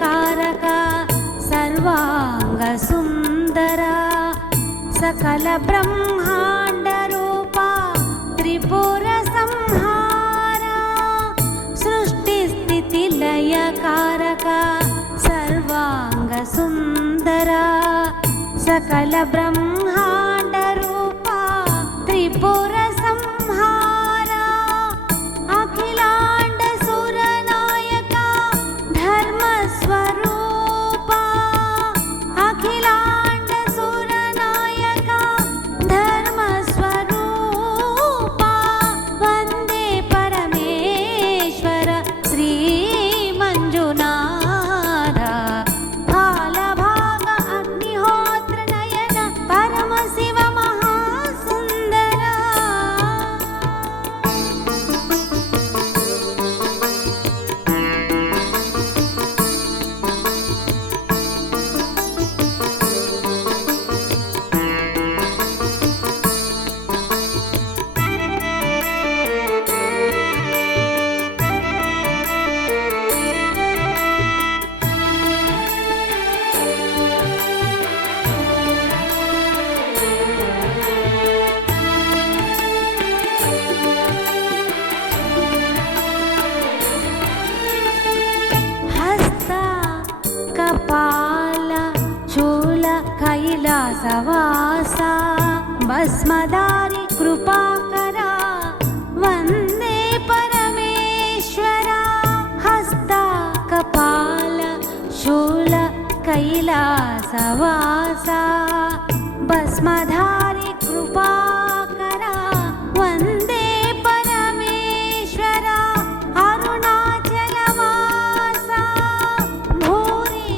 कारक सर्वांग सुंदरा सकल ब्रह्मांड रूपा त्रिपुर संहारा सृष्टि स्थिति लय कारक सर्वांग सुंदरा सकल ब्रह्मांड रूपा त्रिपुर संहारा अखिलांड सुर नायक धर्म स्वरूपा अखिलांड सुर नायक धर्म स्वरूपा वंदे परमेश्वर श्री मंजुनाथ फालभाग अग्निहोत्र नयन परम शिव महासुंदरा हस्ता कपाल चूल कैलासवासा भस्मधारी कृपाकरा वंदे परमेश्वरा हस्ता कपाल शूल कैलासवासा भस्मधारी कृपाकरा वंदे परमेश्वरा अरुणाचलवासा भूरि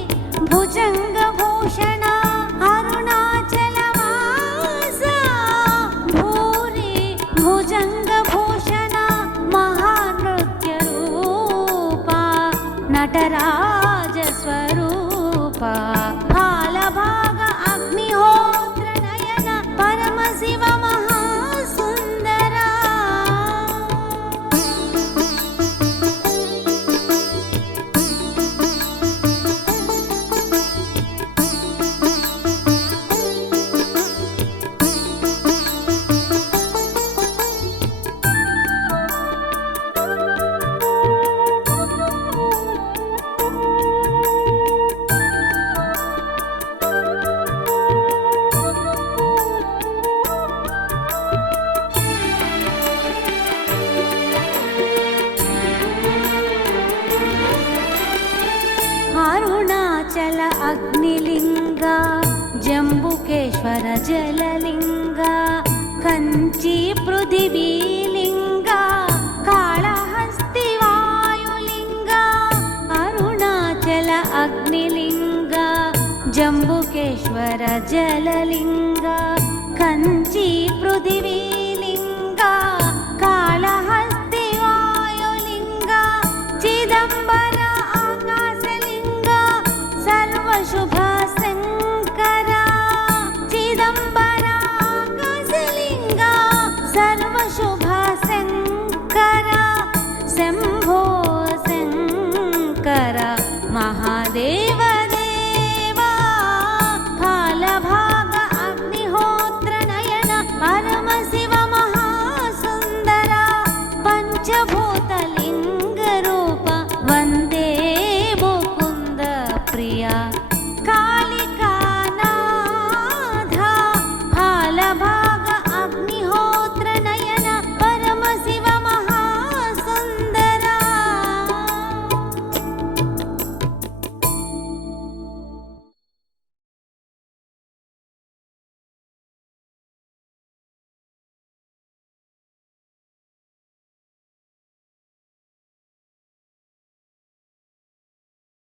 भुजंगभूषण अरुणाचलवासा भूरि भुजंगभूषण महानृत्यरूपा नटराज स्वरूपा फालभाग अग्निहोत्र नयन परम शिव महासुंदरा अरुणाचल अग्निलिंग जम्बुकेश्वर जललिंग कंची पृथिवीलिंग काळहस्ति वायुलिंग अरुणाचल अग्निलिंग जम्बुकेश्वर जललिंग कंची पृथिवी